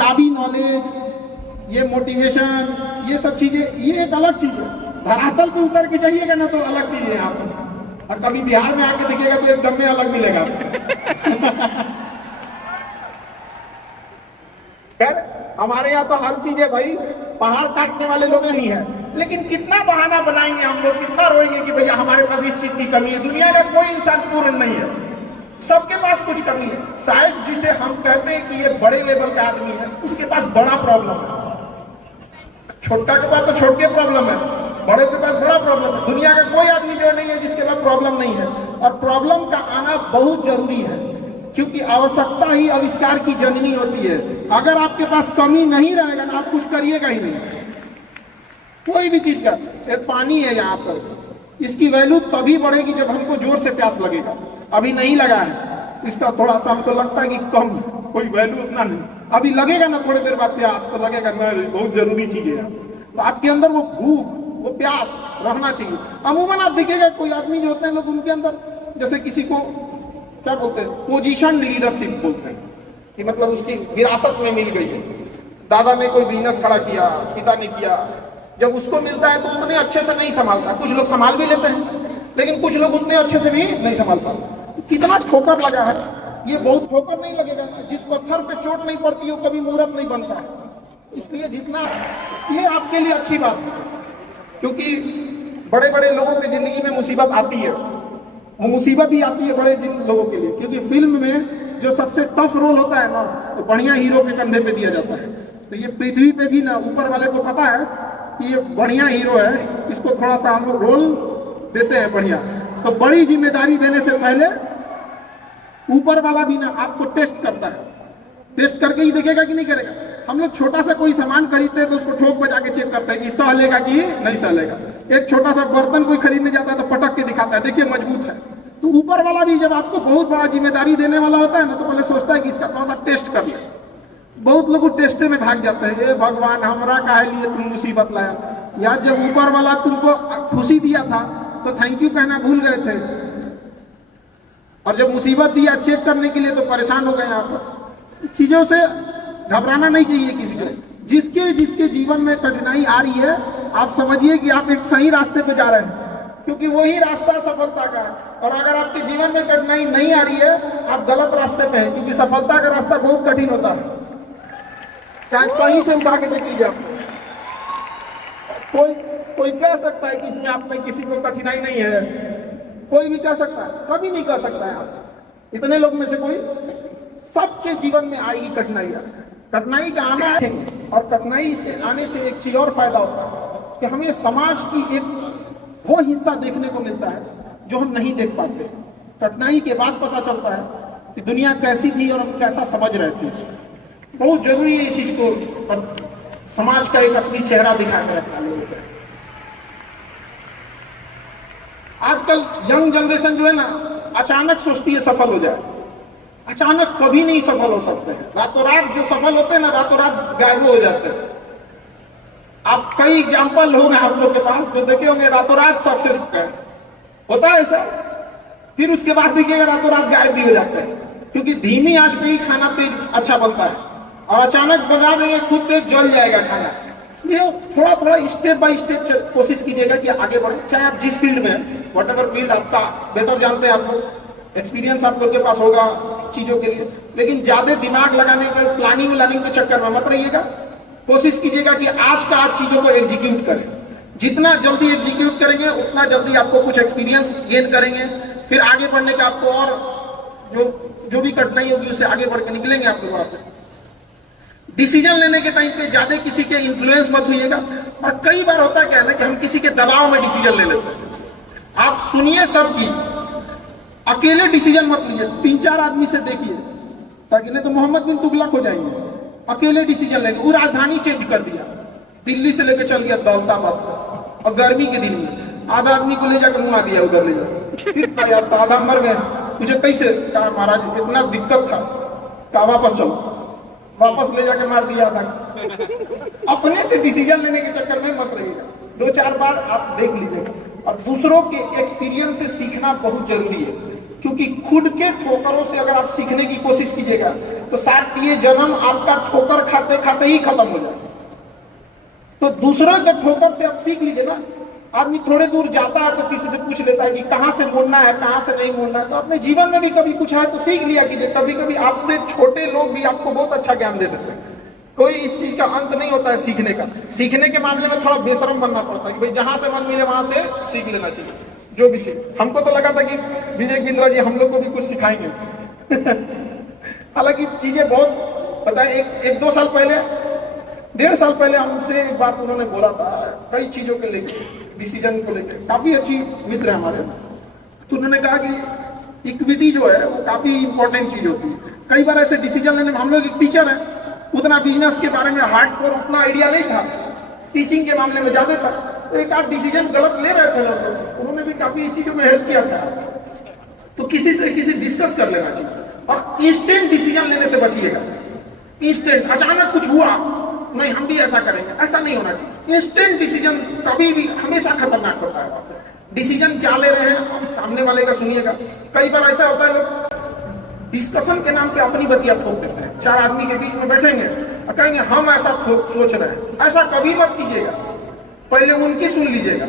किताबी नॉलेज, ये मोटिवेशन, ये सब चीजें, ये एक अलग चीज है। धरातल पे उतर के जाइएगा ना तो अलग चीज है यहाँ पर, और कभी बिहार में आके दिखेगा तो एकदम में अलग मिलेगा। खैर हमारे यहाँ तो हर चीज है भाई, पहाड़ काटने वाले लोग ही हैं, लेकिन कितना बहाना बनाएंगे हम लोग, कितना रोएंगे कि भैया हमारे पास इस चीज की कमी है। दुनिया का कोई इंसान पूर्ण नहीं है, सबके पास कुछ कमी है। शायद जिसे हम कहते हैं कि ये बड़े लेवल का आदमी है, उसके पास बड़ा प्रॉब्लम है। छोटा के पास तो छोटे प्रॉब्लम है, बड़े के पास बड़ा प्रॉब्लम है। दुनिया का कोई आदमी जो नहीं है जिसके पास प्रॉब्लम नहीं है। और प्रॉब्लम का आना बहुत जरूरी है, क्योंकि आवश्यकता ही आविष्कार की जननी होती है। अगर आपके पास कमी नहीं रहेगा ना, आप कुछ करिएगा ही नहीं कोई भी चीज का। एक पानी है यहाँ पर, इसकी वैल्यू तभी बढ़ेगी जब हमको जोर से प्यास लगेगा। अभी नहीं लगा है, इसका थोड़ा सा हमको लगता है कि कम, कोई वैल्यू उतना नहीं। अभी लगेगा ना थोड़ी देर बाद प्यास, तो लगेगा ना बहुत जरूरी चीज है। तो आपके अंदर वो भूख, वो प्यास रहना चाहिए। अमूमन आप देखिएगा कोई आदमी जो होते हैं लोग, उनके अंदर जैसे किसी को क्या बोलते हैं, पोजीशन लीडरशिप बोलते हैं, कि मतलब उसकी विरासत में मिल गई है। दादा ने कोई बिजनेस खड़ा किया, पिता ने किया, जब उसको मिलता है तो उतने अच्छे से नहीं संभालता। कुछ लोग संभाल भी लेते हैं, लेकिन कुछ लोग उतने अच्छे से भी नहीं संभाल पाते। कितना ठोकर लगा है, ये बहुत ठोकर नहीं लगेगा ना। जिस पत्थर पे चोट नहीं पड़ती है वो कभी मूर्त नहीं बनता है। इसलिए जितना, ये आपके लिए अच्छी बात है, क्योंकि बड़े बड़े लोगों की जिंदगी में मुसीबत आती है, वो मुसीबत ही आती है बड़े लोगों के लिए। क्योंकि फिल्म में जो सबसे टफ रोल होता है ना, तो बढ़िया हीरो के कंधे पे दिया जाता है। तो ये पृथ्वी पे भी ना ऊपर वाले को पता है कि ये बढ़िया हीरो है, इसको थोड़ा सा हम लोग रोल देते हैं बढ़िया। तो बड़ी जिम्मेदारी देने से पहले ऊपर वाला भी ना आपको टेस्ट करता है, टेस्ट करके ही देखेगा कि नहीं करेगा। हम लोग छोटा सा कोई सामान खरीदते हैं तो उसको ठोक बजा के चेक करते हैं कि सह लेगा कि नहीं सह लेगा। एक छोटा सा बर्तन कोई खरीदने जाता है तो पटक के दिखाता है, देखिए मजबूत है। तो ऊपर वाला भी जब आपको बहुत बड़ा जिम्मेदारी देने वाला होता है ना, तो पहले सोचता है कि इसका थोड़ा सा टेस्ट कर ले। बहुत लोग टेस्टे में भाग जाते हैं, हे भगवान हमरा काहे लिए तुम मुसीबत लाया यार। जब ऊपर वाला तुमको खुशी दिया था तो थैंक यू कहना भूल गए थे, और जब मुसीबत दिया चेक करने के लिए तो परेशान हो गए। आप चीजों से घबराना नहीं चाहिए किसी को। जिसके जिसके जीवन में कठिनाई आ रही है, आप समझिए कि आप एक सही रास्ते पे जा रहे हैं, क्योंकि वही रास्ता सफलता का है। और अगर आपके जीवन में कठिनाई नहीं आ रही है, आप गलत रास्ते पे हैं, क्योंकि सफलता का रास्ता बहुत कठिन होता है। चाहे कहीं से उठा के देख लीजिए आप, कोई कह सकता है कि इसमें आप में किसी को कठिनाई नहीं है, कोई भी कह सकता है, कभी नहीं कह सकता है आप। इतने लोग में से कोई, सबके जीवन में आएगी कठिनाइयां। कठिनाई का आना है, और कठिनाई से आने से एक चीज और फायदा होता है कि हमें समाज की एक वो हिस्सा देखने को मिलता है जो हम नहीं देख पाते। कठिनाई के बाद पता चलता है कि दुनिया कैसी थी और हम कैसा समझ रहे थे इसको। बहुत जरूरी है इस चीज को, समाज का एक असली चेहरा दिखा कर रखना लोगों को। आजकल यंग जनरेशन जो है ना, अचानक सोचती है सफल हो जाए। अचानक कभी नहीं सफल हो सकते हैं। रातों रात जो सफल होते हैं ना, रातों रात गायब हो जाते हैं। आप कई एग्जाम्पल होंगे आप लोग के पास जो देखे होंगे, रातों रात सक्सेस होता है ऐसा, फिर उसके बाद देखिएगा रातों रात गायब भी हो जाते हैं। क्योंकि धीमी आंच पे ही खाना तेज अच्छा बनता है, और अचानक बना देंगे खुद तेज जल जाएगा खाना। इसलिए थोड़ा थोड़ा स्टेप बाय स्टेप कोशिश कीजिएगा कि आगे बढ़े। चाहे आप जिस फील्ड में, वट एवर फील्ड आपका, बेटर जानते हैं आप लोग, एक्सपीरियंस आप लोग के पास होगा चीजों के लिए। लेकिन ज्यादा दिमाग लगाने के, प्लानिंग के चक्कर में मत रहिएगा। कोशिश कीजिएगा कि आज का आज चीजों को एग्जीक्यूट करें। जितना जल्दी एग्जीक्यूट करेंगे उतना जल्दी आपको कुछ एक्सपीरियंस गेन करेंगे। फिर आगे बढ़ने का आपको, और जो भी कठिनाई होगी उससे आगे बढ़ के निकलेंगे आप लोग। आप डिसीजन लेने के टाइम पे ज्यादा किसी के इन्फ्लुएंस मत होइएगा। और कई बार होता क्या है ना कि हम किसी के दबाव में डिसीजन ले लेते हैं। आप सुनिए सबकी, अकेले डिसीजन मत लीजिए, 3-4 आदमी से देखिए, ताकि नहीं तो मोहम्मद बिन तुगलक हो जाएंगे। अकेले डिसीजन लेंगे। वो राजधानी चेंज कर दिया, दिल्ली से लेकर चल गया दौलताबाद, और गर्मी के दिन में आधा आदमी को ले जाकर मुआ दिया, उधर ले जाकर। फिर यार आधा मर गए, मुझे कैसे, कहा महाराज इतना दिक्कत था, कहा वापस चलो, वापस ले जाके मार दिया था। अपने से डिसीजन लेने के चक्कर में मत रहिएगा। 2-4 बार आप देख लीजिएगा। और दूसरों के एक्सपीरियंस से सीखना बहुत जरूरी है, क्योंकि खुद के ठोकरों से अगर आप सीखने की कोशिश कीजिएगा तो शायद ये जन्म आपका ठोकर खाते खाते ही खत्म हो जाए। तो दूसरों के ठोकर से आप सीख लीजिए ना। आदमी थोड़े दूर जाता है तो किसी से पूछ लेता है कि कहाँ से मुड़ना है, कहाँ से नहीं मुड़ना है। तो अपने जीवन में भी कभी कुछ है तो सीख लिया कीजिए। कभी कभी आपसे छोटे लोग भी आपको बहुत अच्छा ज्ञान दे देते हैं। कोई इस चीज का अंत नहीं होता है सीखने का। सीखने के मामले में थोड़ा बेशरम बनना पड़ता है कि भाई जहां से मन मिले वहां से सीख लेना चाहिए जो भी चीज। हमको तो लगा था कि विवेक बिंद्रा जी हम लोग को भी कुछ सिखाएंगे। हालांकि चीजें बहुत पता है। एक 2 साल पहले, 1.5 साल पहले हमसे एक बात उन्होंने बोला था कई चीजों के लेकर, डिसीजन को लेकर। काफी अच्छी मित्र है हमारे। तो उन्होंने कहा कि इक्विटी जो है वो काफी इंपॉर्टेंट चीज होती है। कई बार ऐसे डिसीजन लेने में, हम लोग एक टीचर है, उतना बिजनेस के बारे में हार्डकोर उतना आइडिया नहीं था, टीचिंग के मामले में ज्यादा था। तो एक आध डिसीजन गलत ले रहे थे लोग, उन्होंने भी काफी इस चीजों में हेल्प किया था। तो किसी से डिस्कस कर लेना चाहिए और इंस्टेंट डिसीजन लेने से बचिएगा। इंस्टेंट अचानक कुछ हुआ, नहीं हम भी ऐसा करेंगे, ऐसा नहीं होना चाहिए। इंस्टेंट डिसीजन कभी भी हमेशा खतरनाक होता है। डिसीजन क्या ले रहे हैं आप सामने वाले का सुनिएगा। कई बार ऐसा होता है लोग डिस्कशन के नाम पे अपनी बतिया थोप देते हैं। 4 आदमी के बीच में बैठेंगे और कहेंगे हम ऐसा सोच रहे हैं। ऐसा कभी मत कीजिएगा, पहले उनकी सुन लीजिएगा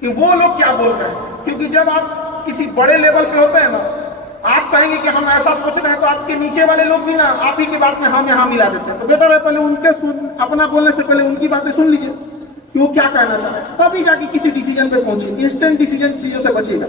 कि वो लोग क्या बोल रहे हैं। क्योंकि जब आप किसी बड़े लेवल पे होते हैं ना, आप कहेंगे कि हम ऐसा सोच रहे हैं तो आपके नीचे वाले लोग भी ना आप ही की बात में हम यहाँ मिला देते हैं। तो बेटर है पहले उनके अपना बोलने से पहले उनकी बातें सुन लीजिए कि वो क्या कहना चाह रहे हैं, तभी जाके किसी डिसीजन पे पहुंचे। इंस्टेंट डिसीजन चीजों से बचिएगा।